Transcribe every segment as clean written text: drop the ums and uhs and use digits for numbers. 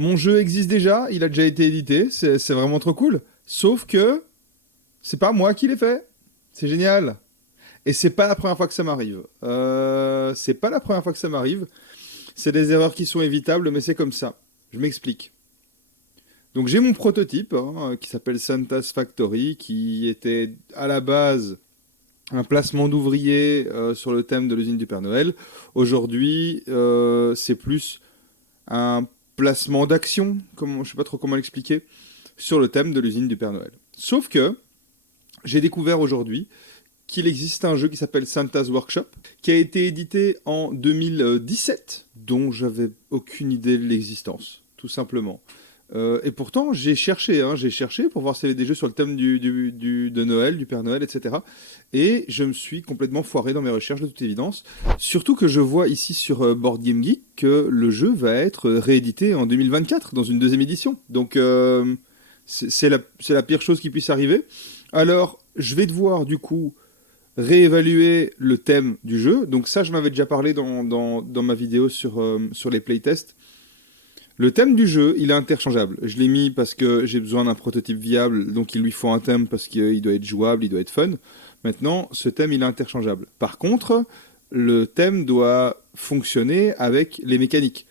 Mon jeu existe déjà, il a déjà été édité, c'est vraiment trop cool. Sauf que c'est pas moi qui l'ai fait. C'est génial. Et c'est pas la première fois que ça m'arrive. C'est pas la première fois que ça m'arrive. C'est des erreurs qui sont évitables, mais c'est comme ça. Je m'explique. Donc j'ai mon prototype qui s'appelle Santa's Factory, qui était à la base un placement d'ouvriers sur le thème de l'usine du Père Noël. Aujourd'hui, c'est plus un placement d'action, je sais pas trop comment l'expliquer, sur le thème de l'usine du Père Noël. Sauf que j'ai découvert aujourd'hui qu'il existe un jeu qui s'appelle Santa's Workshop, qui a été édité en 2017, dont j'avais aucune idée de l'existence, tout simplement. Et pourtant, j'ai cherché pour voir s'il y avait des jeux sur le thème de Noël, du Père Noël, etc. Et je me suis complètement foiré dans mes recherches, de toute évidence. Surtout que je vois ici sur Board Game Geek que le jeu va être réédité en 2024, dans une deuxième édition. Donc, c'est la pire chose qui puisse arriver. Alors, je vais devoir, du coup, réévaluer le thème du jeu. Donc ça, je m'avais déjà parlé dans ma vidéo sur les playtests. Le thème du jeu, il est interchangeable. Je l'ai mis parce que j'ai besoin d'un prototype viable, donc il lui faut un thème parce qu'il doit être jouable, il doit être fun. Maintenant, ce thème, il est interchangeable. Par contre, le thème doit fonctionner avec les mécaniques.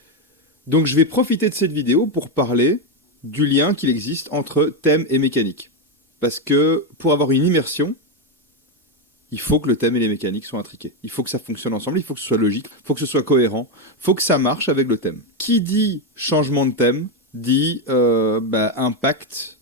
Donc je vais profiter de cette vidéo pour parler du lien qu'il existe entre thème et mécanique. Parce que pour avoir une immersion, il faut que le thème et les mécaniques soient intriqués. Il faut que ça fonctionne ensemble, il faut que ce soit logique, il faut que ce soit cohérent, il faut que ça marche avec le thème. Qui dit changement de thème dit impact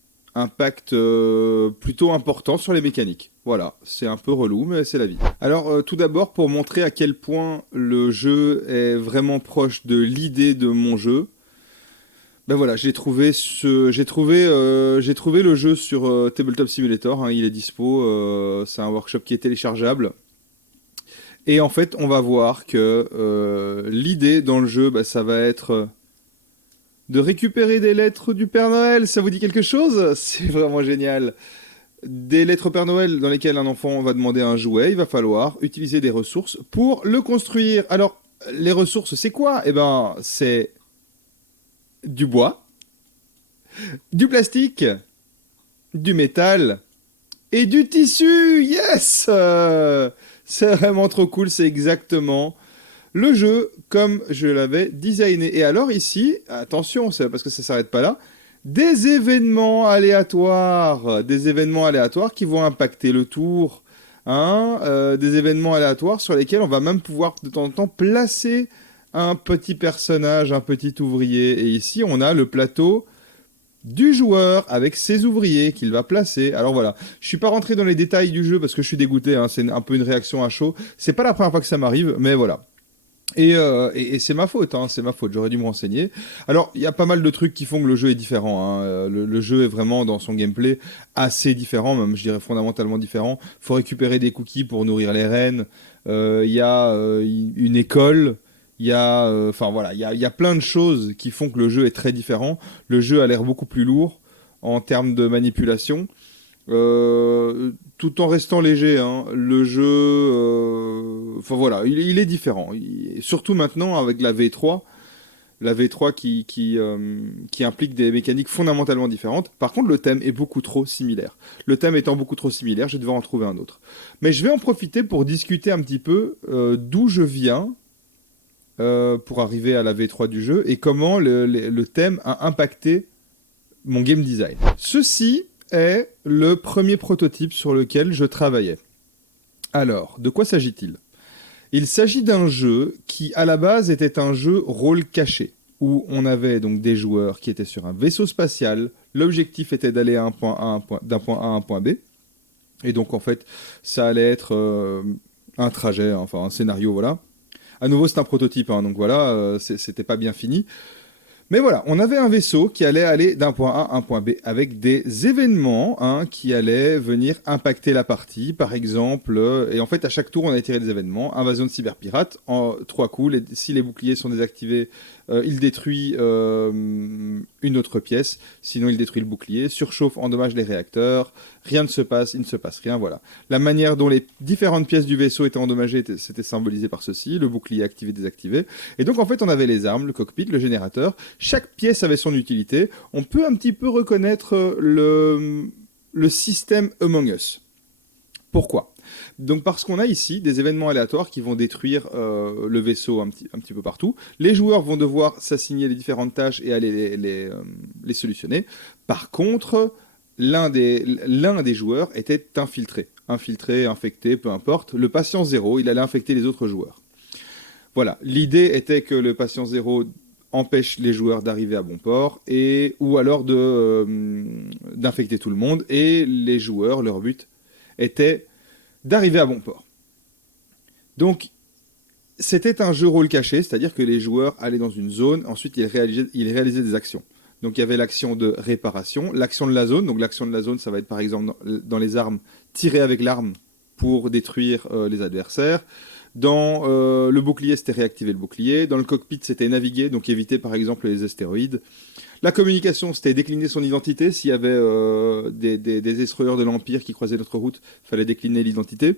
plutôt important sur les mécaniques. Voilà, c'est un peu relou, mais c'est la vie. Alors, tout d'abord, pour montrer à quel point le jeu est vraiment proche de l'idée de mon jeu, ben voilà, j'ai trouvé le jeu sur Tabletop Simulator, hein, il est dispo, c'est un workshop qui est téléchargeable. Et en fait, on va voir que l'idée dans le jeu, bah, ça va être de récupérer des lettres du Père Noël. Ça vous dit quelque chose? C'est vraiment génial. Des lettres Père Noël dans lesquelles un enfant va demander un jouet, il va falloir utiliser des ressources pour le construire. Alors, les ressources, c'est quoi? Eh ben, c'est du bois, du plastique, du métal et du tissu. Yes, c'est vraiment trop cool, c'est exactement le jeu comme je l'avais designé. Et alors ici, attention, c'est parce que ça s'arrête pas là, des des événements aléatoires qui vont impacter le tour, hein, des événements aléatoires sur lesquels on va même pouvoir de temps en temps placer un petit personnage, un petit ouvrier. Et ici, on a le plateau du joueur avec ses ouvriers qu'il va placer. Alors voilà, je suis pas rentré dans les détails du jeu parce que je suis dégoûté, hein, c'est un peu une réaction à chaud. C'est pas la première fois que ça m'arrive, mais voilà. Et c'est ma faute, hein, c'est ma faute, j'aurais dû me renseigner. Alors, il y a pas mal de trucs qui font que le jeu est différent, hein. Le jeu est vraiment, dans son gameplay, assez différent, même je dirais fondamentalement différent. Il faut récupérer des cookies pour nourrir les rennes. Il y a une école. Enfin voilà, il y a plein de choses qui font que le jeu est très différent. Le jeu a l'air beaucoup plus lourd en termes de manipulation. Tout en restant léger, hein. Le jeu, enfin voilà, il est différent. Surtout maintenant avec la V3 qui implique des mécaniques fondamentalement différentes. Par contre, le thème est beaucoup trop similaire. Le thème étant beaucoup trop similaire, je vais devoir en trouver un autre. Mais je vais en profiter pour discuter un petit peu d'où je viens pour arriver à la V3 du jeu et comment le thème a impacté mon game design. Ceci est le premier prototype sur lequel je travaillais. Alors, de quoi s'agit-il? Il s'agit d'un jeu qui, à la base, était un jeu rôle caché, où on avait donc des joueurs qui étaient sur un vaisseau spatial. L'objectif était d'aller à d'un point A à un point B. Et donc, en fait, ça allait être un trajet, hein, enfin un scénario, voilà. À nouveau, c'est un prototype, hein, donc voilà, c'était pas bien fini. Mais voilà, on avait un vaisseau qui allait aller d'un point A à un point B avec des événements, hein, qui allaient venir impacter la partie, par exemple. Et en fait, à chaque tour, on a tiré des événements. Invasion de cyberpirates, en 3 coups. Si les boucliers sont désactivés, il détruit une autre pièce, sinon il détruit le bouclier, surchauffe, endommage les réacteurs, rien ne se passe, il ne se passe rien, voilà. La manière dont les différentes pièces du vaisseau étaient endommagées, c'était symbolisé par ceci, le bouclier activé, désactivé. Et donc en fait on avait les armes, le cockpit, le générateur, chaque pièce avait son utilité. On peut un petit peu reconnaître le système Among Us. Pourquoi ? Donc parce qu'on a ici des événements aléatoires qui vont détruire le vaisseau un petit peu partout. Les joueurs vont devoir s'assigner les différentes tâches et aller les solutionner. Par contre, l'un des joueurs était infiltré. Infiltré, infecté, peu importe. Le patient zéro, il allait infecter les autres joueurs. Voilà, l'idée était que le patient zéro empêche les joueurs d'arriver à bon port, ou alors d'infecter tout le monde, et les joueurs, leur but était d'arriver à bon port. Donc, c'était un jeu rôle caché, c'est-à-dire que les joueurs allaient dans une zone, ensuite ils réalisaient des actions. Donc il y avait l'action de réparation, l'action de la zone. Donc l'action de la zone, ça va être par exemple dans les armes, tirer avec l'arme pour détruire les adversaires. Dans le bouclier, c'était réactiver le bouclier. Dans le cockpit, c'était naviguer, donc éviter par exemple les astéroïdes. La communication, c'était décliner son identité. S'il y avait des estroyeurs de l'Empire qui croisaient notre route, il fallait décliner l'identité.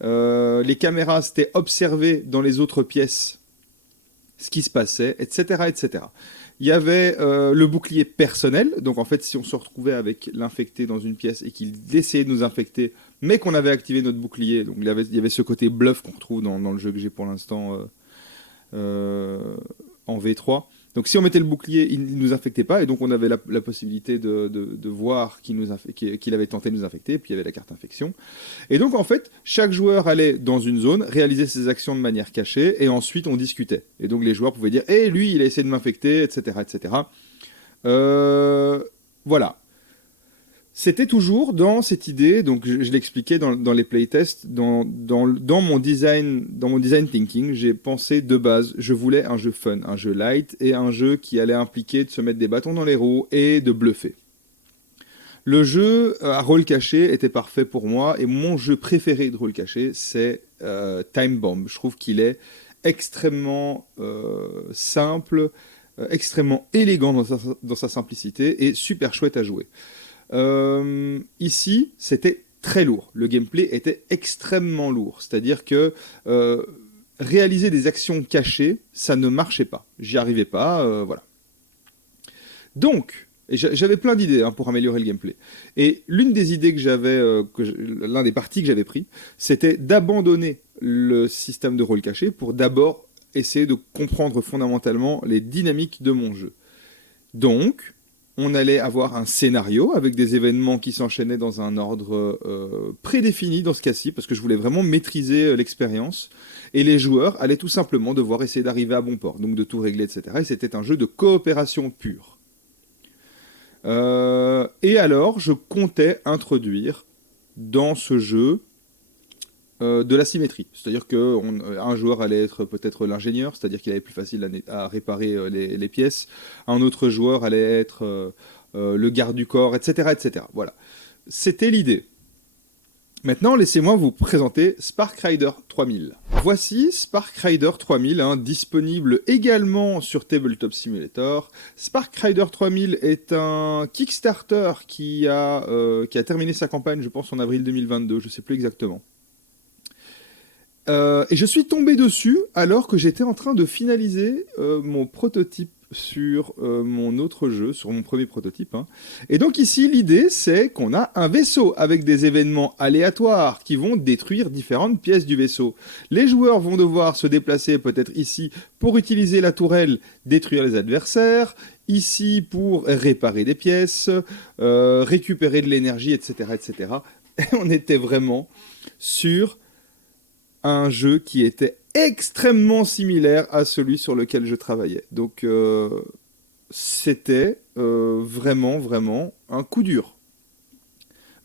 Les caméras, c'était observer dans les autres pièces ce qui se passait, etc., etc. Il y avait le bouclier personnel. Donc en fait, si on se retrouvait avec l'infecté dans une pièce et qu'il essayait de nous infecter, mais qu'on avait activé notre bouclier, donc il y avait ce côté bluff qu'on retrouve dans le jeu que j'ai pour l'instant en V3. Donc si on mettait le bouclier, il ne nous infectait pas, et donc on avait la possibilité de voir qu'il avait tenté de nous infecter, et puis il y avait la carte infection. Et donc en fait, chaque joueur allait dans une zone, réaliser ses actions de manière cachée, et ensuite on discutait. Et donc les joueurs pouvaient dire « Eh, lui, il a essayé de m'infecter, etc. etc. » Voilà. C'était toujours dans cette idée, donc je l'expliquais dans les playtests, dans mon design thinking, j'ai pensé de base, je voulais un jeu fun, un jeu light, et un jeu qui allait impliquer de se mettre des bâtons dans les roues et de bluffer. Le jeu à rôle caché était parfait pour moi, et mon jeu préféré de rôle caché, c'est Time Bomb. Je trouve qu'il est extrêmement simple, extrêmement élégant dans sa simplicité, et super chouette à jouer. Ici, c'était très lourd. Le gameplay était extrêmement lourd. C'est-à-dire que réaliser des actions cachées, ça ne marchait pas. J'y arrivais pas, voilà. Donc, j'avais plein d'idées pour améliorer le gameplay. Et l'une des idées que j'avais, l'un des partis que j'avais pris, c'était d'abandonner le système de rôle caché pour d'abord essayer de comprendre fondamentalement les dynamiques de mon jeu. Donc, on allait avoir un scénario avec des événements qui s'enchaînaient dans un ordre prédéfini dans ce cas-ci, parce que je voulais vraiment maîtriser l'expérience. Et les joueurs allaient tout simplement devoir essayer d'arriver à bon port, donc de tout régler, etc. Et c'était un jeu de coopération pure. Et alors, je comptais introduire dans ce jeu de la symétrie. C'est-à-dire qu'un joueur allait être peut-être l'ingénieur, c'est-à-dire qu'il avait plus facile à réparer les pièces. Un autre joueur allait être le garde du corps, etc., etc. Voilà. C'était l'idée. Maintenant, laissez-moi vous présenter Spark Rider 3000. Voici Spark Rider 3000, disponible également sur Tabletop Simulator. Spark Rider 3000 est un Kickstarter qui a terminé sa campagne, je pense, en avril 2022, je ne sais plus exactement. Et je suis tombé dessus alors que j'étais en train de finaliser mon prototype sur mon autre jeu, sur mon premier prototype. Et donc ici, l'idée, c'est qu'on a un vaisseau avec des événements aléatoires qui vont détruire différentes pièces du vaisseau. Les joueurs vont devoir se déplacer peut-être ici pour utiliser la tourelle, détruire les adversaires, ici pour réparer des pièces, récupérer de l'énergie, etc., etc. Et on était vraiment sur un jeu qui était extrêmement similaire à celui sur lequel je travaillais. Donc c'était vraiment, vraiment un coup dur.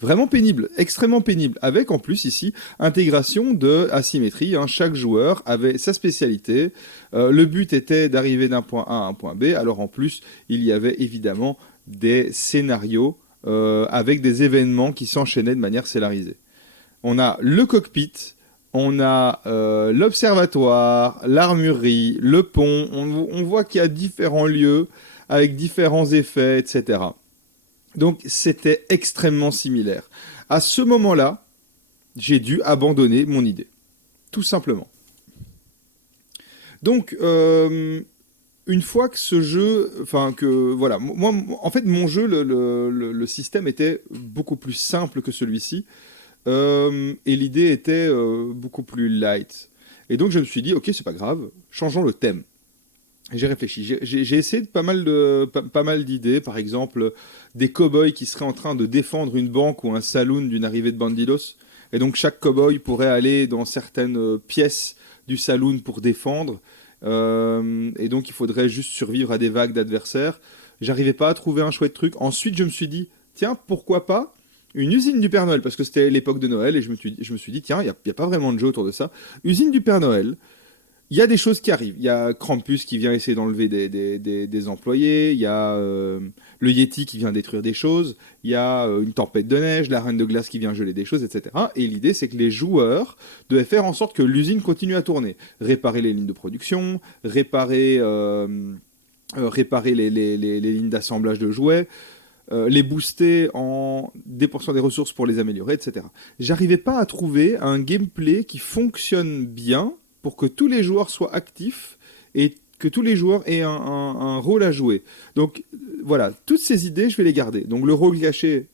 Vraiment pénible, extrêmement pénible, avec en plus ici intégration de asymétrie. Chaque joueur avait sa spécialité. Le but était d'arriver d'un point A à un point B. Alors en plus, il y avait évidemment des scénarios avec des événements qui s'enchaînaient de manière scénarisée. On a le cockpit, on a l'observatoire, l'armurerie, le pont. On voit qu'il y a différents lieux avec différents effets, etc. Donc c'était extrêmement similaire. À ce moment-là, j'ai dû abandonner mon idée, tout simplement. Donc, une fois que ce jeu, enfin que voilà, moi, en fait, mon jeu, le système était beaucoup plus simple que celui-ci, et l'idée était beaucoup plus light. Et donc je me suis dit, ok, c'est pas grave, changeons le thème. Et j'ai réfléchi, j'ai essayé de pas mal d'idées, par exemple des cow-boys qui seraient en train de défendre une banque ou un saloon d'une arrivée de bandidos. Et donc chaque cow-boy pourrait aller dans certaines pièces du saloon pour défendre. Et donc il faudrait juste survivre à des vagues d'adversaires. J'arrivais pas à trouver un chouette truc. Ensuite je me suis dit, tiens, pourquoi pas une usine du Père Noël, parce que c'était l'époque de Noël, et je me suis dit, tiens, il n'y a pas vraiment de jeu autour de ça. Usine du Père Noël, il y a des choses qui arrivent. Il y a Krampus qui vient essayer d'enlever des employés. Il y a le Yeti qui vient détruire des choses. Il y a une tempête de neige, la Reine de Glace qui vient geler des choses, etc. Et l'idée, c'est que les joueurs devaient faire en sorte que l'usine continue à tourner. Réparer les lignes de production, réparer les lignes d'assemblage de jouets, les booster en dépensant des ressources pour les améliorer, etc. J'arrivais pas à trouver un gameplay qui fonctionne bien pour que tous les joueurs soient actifs et que tous les joueurs aient un rôle à jouer. Donc voilà, toutes ces idées, je vais les garder. Donc le rôle caché,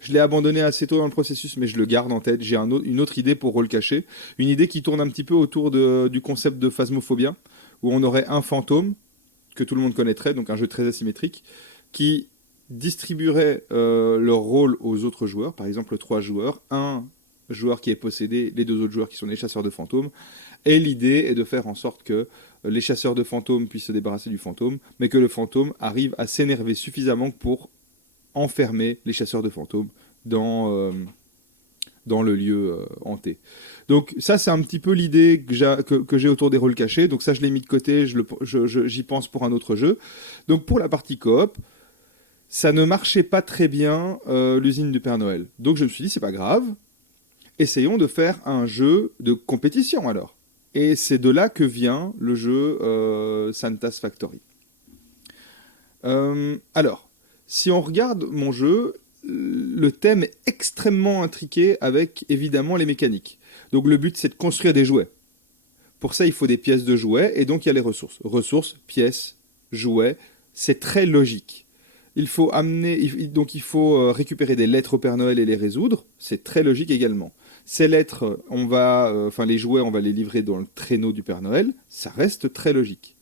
je l'ai abandonné assez tôt dans le processus, mais je le garde en tête. J'ai une autre idée pour rôle caché, une idée qui tourne un petit peu autour du concept de phasmophobia, où on aurait un fantôme, que tout le monde connaîtrait, donc un jeu très asymétrique, qui distribuerait leur rôle aux autres joueurs, par exemple 3 joueurs, un joueur qui est possédé, les 2 autres joueurs qui sont les chasseurs de fantômes, et l'idée est de faire en sorte que les chasseurs de fantômes puissent se débarrasser du fantôme, mais que le fantôme arrive à s'énerver suffisamment pour enfermer les chasseurs de fantômes dans le lieu hanté. Donc ça, c'est un petit peu l'idée que j'ai autour des rôles cachés, donc ça, je l'ai mis de côté, j'y pense pour un autre jeu. Donc pour la partie coop, ça ne marchait pas très bien, l'usine du Père Noël. Donc je me suis dit, c'est pas grave, essayons de faire un jeu de compétition alors. Et c'est de là que vient le jeu Santa's Factory. Alors, si on regarde mon jeu, le thème est extrêmement intriqué avec évidemment les mécaniques. Donc le but, c'est de construire des jouets. Pour ça, il faut des pièces de jouets et donc il y a les ressources. Ressources, pièces, jouets, c'est très logique. Il faut récupérer des lettres au Père Noël et les résoudre. C'est très logique également. Ces lettres, les jouets, on va les livrer dans le traîneau du Père Noël. Ça reste très logique.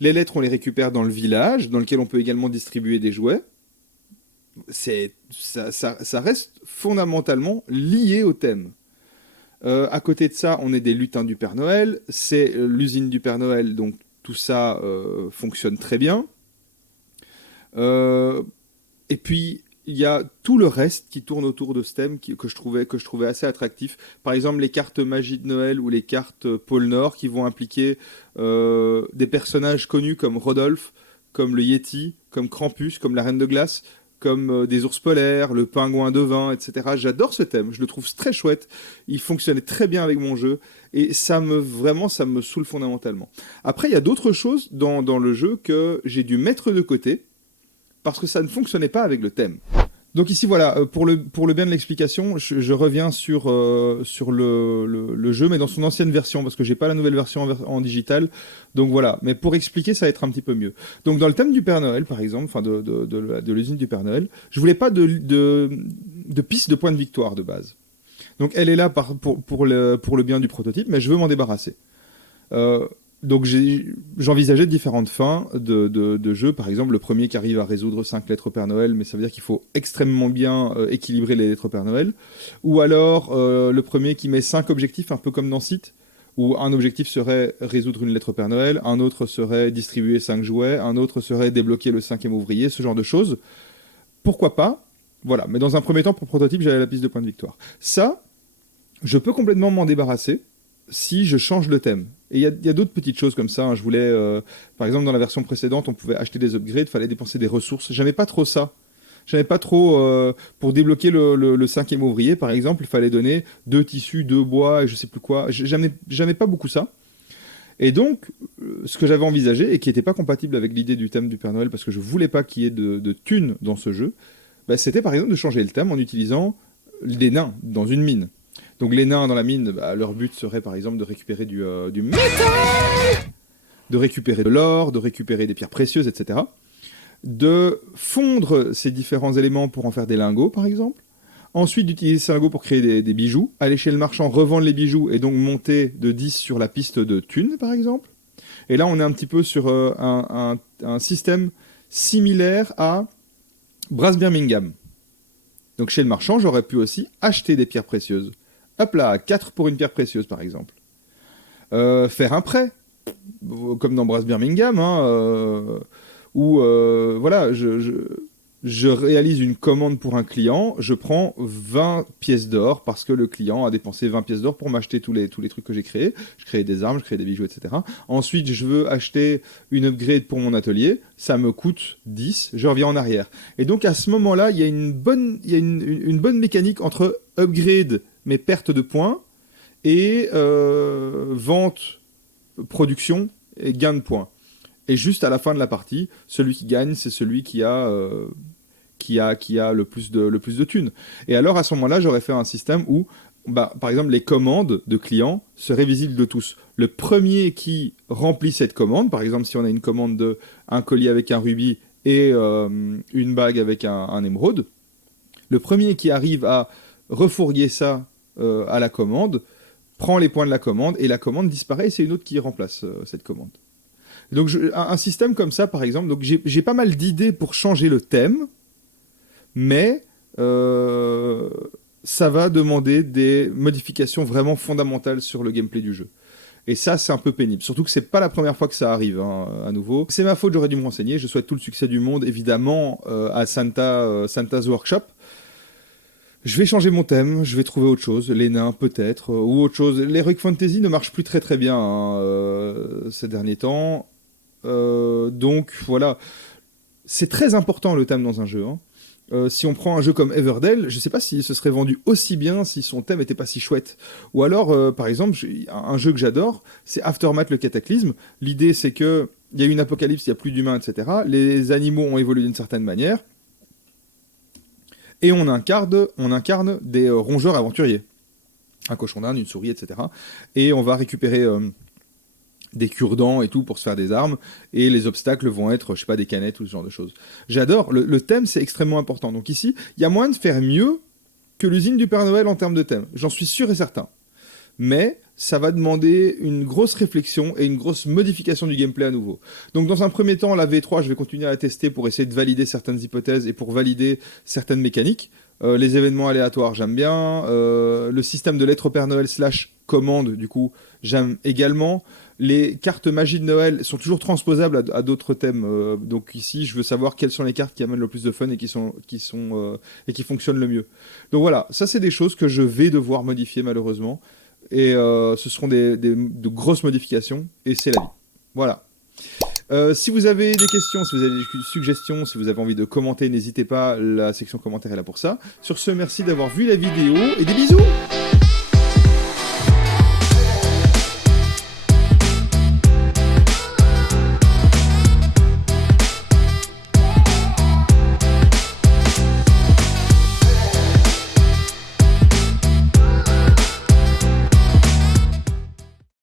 Les lettres, on les récupère dans le village, dans lequel on peut également distribuer des jouets. Ça reste fondamentalement lié au thème. À côté de ça, on est des lutins du Père Noël. C'est l'usine du Père Noël, donc tout ça fonctionne très bien. Et puis, il y a tout le reste qui tourne autour de ce thème que je trouvais assez attractif. Par exemple, les cartes Magie de Noël ou les cartes Pôle Nord qui vont impliquer des personnages connus comme Rodolphe, comme le Yeti, comme Krampus, comme la Reine de Glace, comme des ours polaires, le pingouin de vin, etc. J'adore ce thème, je le trouve très chouette. Il fonctionnait très bien avec mon jeu et ça me saoule fondamentalement. Après, il y a d'autres choses dans le jeu que j'ai dû mettre de côté parce que ça ne fonctionnait pas avec le thème. Donc ici, voilà, pour le bien de l'explication, je reviens sur le jeu, mais dans son ancienne version, parce que j'ai pas la nouvelle version en digital. Donc voilà, mais pour expliquer, ça va être un petit peu mieux. Donc dans le thème du Père Noël, par exemple, enfin de l'usine du Père Noël, je voulais pas de piste de points de victoire de base. Donc elle est là pour le bien du prototype, mais je veux m'en débarrasser. Donc j'envisageais différentes fins de jeu. Par exemple, le premier qui arrive à résoudre 5 lettres au Père Noël, mais ça veut dire qu'il faut extrêmement bien équilibrer les lettres au Père Noël. Ou alors le premier qui met 5 objectifs, un peu comme dans Site, où un objectif serait résoudre une lettre au Père Noël, un autre serait distribuer 5 jouets, un autre serait débloquer le 5e ouvrier, ce genre de choses. Pourquoi pas? Voilà, mais dans un premier temps, pour prototype, j'avais la piste de points de victoire. Ça, je peux complètement m'en débarrasser si je change le thème. Et il y a d'autres petites choses comme ça. Hein. Je voulais, par exemple, dans la version précédente, on pouvait acheter des upgrades, il fallait dépenser des ressources. J'aimais pas trop ça. J'aimais pas trop... pour débloquer le 5e ouvrier, par exemple, il fallait donner 2 tissus, 2 bois, et je sais plus quoi. J'aimais pas beaucoup ça. Et donc, ce que j'avais envisagé, et qui n'était pas compatible avec l'idée du thème du Père Noël, parce que je voulais pas qu'il y ait de thunes dans ce jeu, bah, c'était par exemple de changer le thème en utilisant des nains dans une mine. Donc les nains dans la mine, bah, leur but serait par exemple de récupérer du métal, de récupérer de l'or, de récupérer des pierres précieuses, etc. De fondre ces différents éléments pour en faire des lingots, par exemple. Ensuite, d'utiliser ces lingots pour créer des bijoux. Aller chez le marchand, revendre les bijoux et donc monter de 10 sur la piste de thunes, par exemple. Et là, on est un petit peu sur un système similaire à Brass Birmingham. Donc chez le marchand, j'aurais pu aussi acheter des pierres précieuses. Hop là, 4 pour une pierre précieuse, par exemple. Faire un prêt, comme dans Brass Birmingham, hein, où voilà, je réalise une commande pour un client, je prends 20 pièces d'or parce que le client a dépensé 20 pièces d'or pour m'acheter tous les trucs que j'ai créés. Je crée des armes, je crée des bijoux, etc. Ensuite, je veux acheter une upgrade pour mon atelier, ça me coûte 10, je reviens en arrière. Et donc à ce moment-là, il y a une bonne mécanique entre upgrade, mes pertes de points, et vente, production et gain de points. Et juste à la fin de la partie, celui qui gagne, c'est celui qui a le plus de thunes. Et alors, à ce moment-là, j'aurais fait un système où, bah, par exemple, les commandes de clients seraient visibles de tous. Le premier qui remplit cette commande, par exemple, si on a une commande de un collier avec un rubis et une bague avec un émeraude, le premier qui arrive à refourguer ça à la commande prend les points de la commande et la commande disparaît et c'est une autre qui remplace cette commande. Donc un système comme ça, par exemple, donc j'ai pas mal d'idées pour changer le thème, mais ça va demander des modifications vraiment fondamentales sur le gameplay du jeu. Et ça, c'est un peu pénible. Surtout que c'est pas la première fois que ça arrive, hein, à nouveau. C'est ma faute, j'aurais dû me renseigner. Je souhaite tout le succès du monde, évidemment, à Santa's Workshop. Je vais changer mon thème, je vais trouver autre chose, les nains peut-être, ou autre chose. L'Heroic Fantasy ne marche plus très bien hein, ces derniers temps. Donc voilà, c'est très important le thème dans un jeu. Hein. Si on prend un jeu comme Everdell, je sais pas si ce serait vendu aussi bien si son thème était pas si chouette. Ou alors, par exemple, un jeu que j'adore, c'est Aftermath le Cataclysme. L'idée c'est que il y a une apocalypse, il y a plus d'humains, etc. Les animaux ont évolué d'une certaine manière. Et on incarne des rongeurs aventuriers. Un cochon d'Inde, une souris, etc. Et on va récupérer des cure-dents et tout pour se faire des armes. Et les obstacles vont être, je sais pas, des canettes ou ce genre de choses. J'adore. Le thème, c'est extrêmement important. Donc ici, il y a moyen de faire mieux que l'usine du Père Noël en termes de thème. J'en suis sûr et certain. Mais ça va demander une grosse réflexion et une grosse modification du gameplay à nouveau. Donc dans un premier temps, la V3, je vais continuer à la tester pour essayer de valider certaines hypothèses et pour valider certaines mécaniques. Les événements aléatoires, j'aime bien. Le système de lettres au Père Noël / commande, du coup, j'aime également. Les cartes magie de Noël sont toujours transposables à d'autres thèmes. Donc ici, je veux savoir quelles sont les cartes qui amènent le plus de fun et qui fonctionnent le mieux. Donc voilà, ça c'est des choses que je vais devoir modifier malheureusement. Et ce seront de grosses modifications, et c'est la vie. Voilà. Si vous avez des questions, si vous avez des suggestions, si vous avez envie de commenter, n'hésitez pas, la section commentaires est là pour ça. Sur ce, merci d'avoir vu la vidéo, et des bisous!